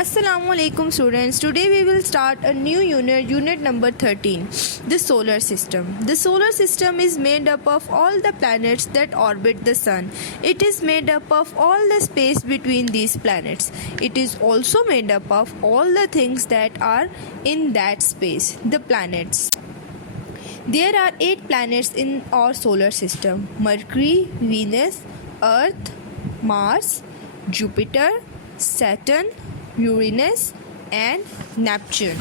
Assalamu alaikum students. Today we will start a new unit number 13, the solar system. The solar system is made up of all the planets that orbit the sun. It is made up of all the space between these planets. It is also made up of all the things that are in that space, the planets. There are 8 planets in our solar system: Mercury, Venus, Earth, Mars, Jupiter, Saturn, Uranus, and Neptune.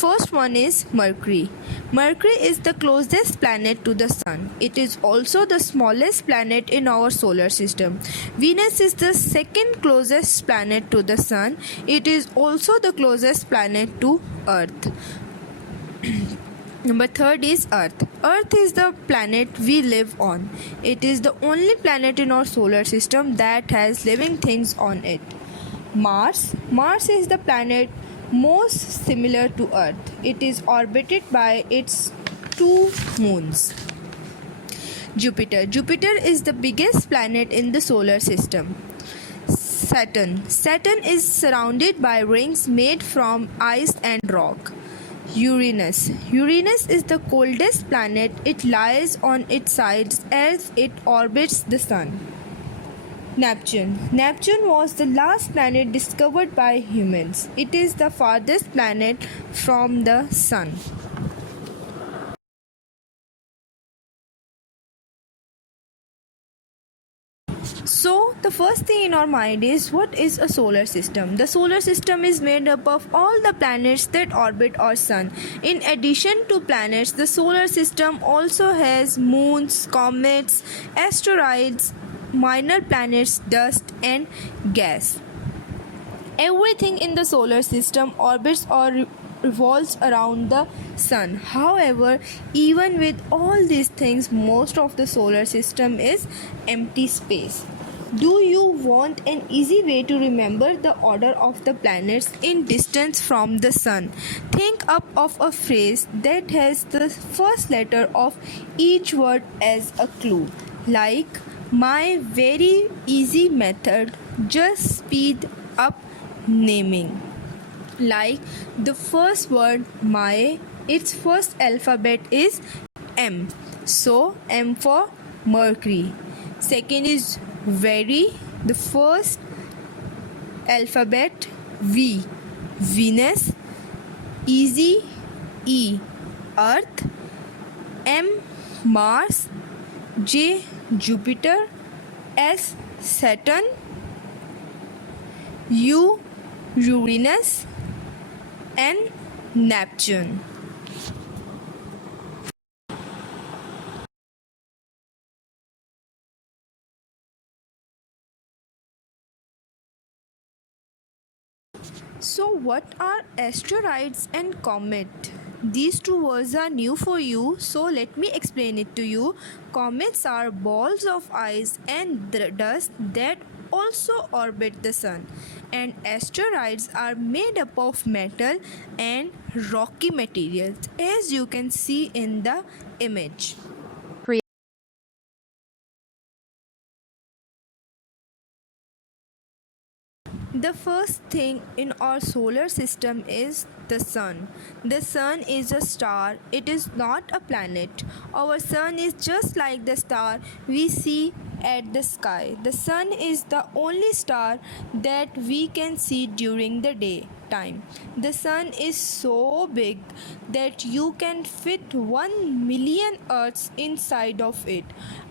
First one is Mercury. Mercury is the closest planet to the sun. It is also the smallest planet in our solar system. Venus is the second closest planet to the sun. It is also the closest planet to Earth. Number 3 is Earth. Earth is the planet we live on. It is the only planet in our solar system that has living things on it. Mars. Mars is the planet most similar to Earth. It is orbited by its 2 moons. Jupiter. Jupiter is the biggest planet in the solar system. Saturn. Saturn is surrounded by rings made from ice and rock. Uranus. Uranus is the coldest planet. It lies on its sides as it orbits the sun. Neptune. Neptune was the last planet discovered by humans. It is the farthest planet from the sun. So, the first thing in our mind is, what is a solar system? The solar system is made up of all the planets that orbit our sun. In addition to planets, the solar system also has moons, comets, asteroids, minor planets, dust, and gas. Everything in the solar system orbits or revolves around the sun. However, even with all these things, most of the solar system is empty space. Do you want an easy way to remember the order of the planets in distance from the sun? Think up of a phrase that has the first letter of each word as a clue, like my very easy method, just speed up naming. Like the first word my, its first alphabet is M, so M for Mercury. Second is very, the first alphabet V, Venus. Easy, E, Earth. M, Mars. J, Jupiter. S, Saturn. U, Uranus, and Neptune. So, what are asteroids and comet? These 2 words are new for you, so let me explain it to you. Comets are balls of ice and dust that also orbit the sun, and asteroids are made up of metal and rocky materials, as you can see in the image. The first thing in our solar system is the sun. The sun is a star, it is not a planet. Our sun is just like the star we see at the sky. The sun is the only star that we can see during the day time. The sun is so big that you can fit 1 million Earths inside of it.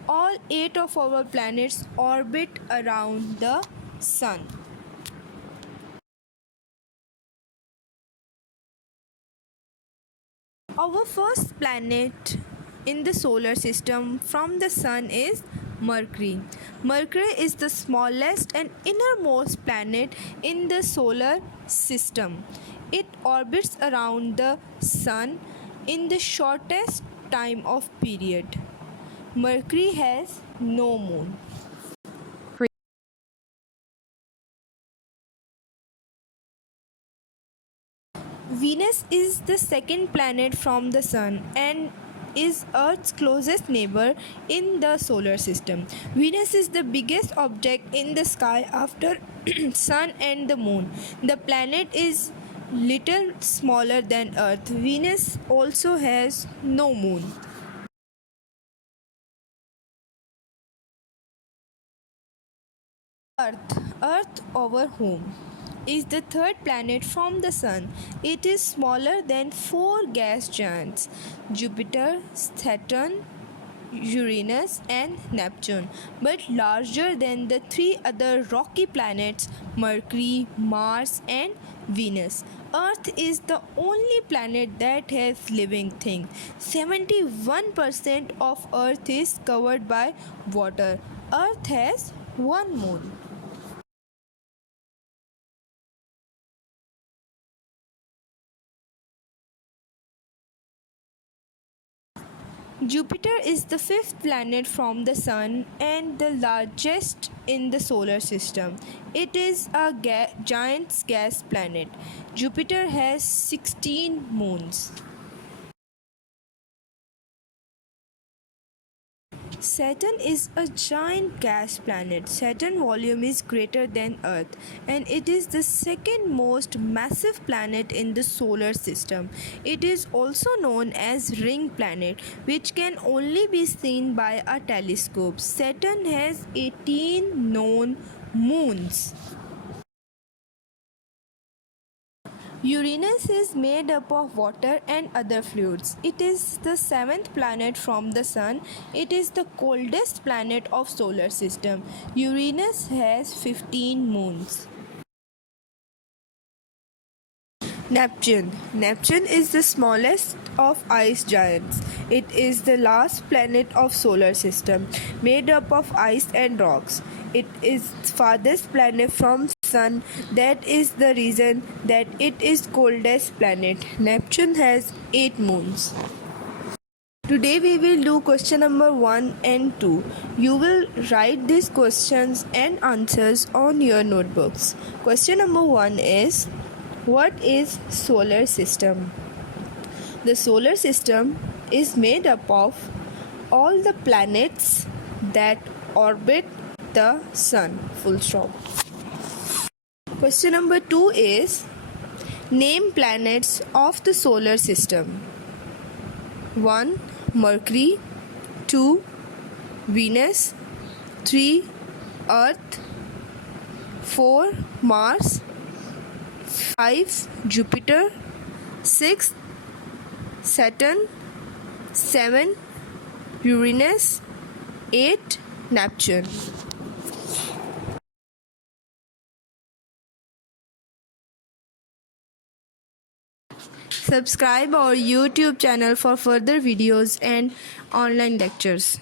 All 8 of our planets orbit around the sun. Our first planet in the solar system from the sun is Mercury. Mercury is the smallest and innermost planet in the solar system. It orbits around the sun in the shortest time of period. Mercury has no moon. Venus is the second planet from the sun and is Earth's closest neighbor in the solar system. Venus is the biggest object in the sky after Sun and the Moon. The planet is little smaller than Earth. Venus also has no moon. Earth our home, is the third planet from the Sun. It is smaller than four gas giants Jupiter, Saturn, Uranus, and Neptune, but larger than the three other rocky planets Mercury, Mars, and Venus. Earth is the only planet that has living things. 71% of Earth is covered by water. Earth has one moon. Jupiter is the fifth planet from the Sun and the largest in the solar system. It is a giant gas planet. Jupiter has 16 moons. Saturn is a giant gas planet. Saturn's volume is greater than Earth and it is the second most massive planet in the solar system. It is also known as ring planet, which can only be seen by a telescope. Saturn has 18 known moons. Uranus is made up of water and other fluids. It is the seventh planet from the Sun. It is the coldest planet of solar system. Uranus has 15 moons. Neptune. Neptune is the smallest of ice giants. It is the last planet of solar system, made up of ice and rocks. It is farthest planet from Sun. That is the reason that it is coldest planet. Neptune has 8 moons. Today we will do question number 1 and 2. You will write these questions and answers on your notebooks. Question number 1 is, what is solar system? The solar system is made up of all the planets that orbit the Sun. Full stop. Question number 2 is, name planets of the solar system. 1. Mercury. 2. Venus. 3. Earth. 4. Mars. 5. Jupiter. 6. Saturn. 7. Uranus. 8. Neptune. Subscribe our YouTube channel for further videos and online lectures.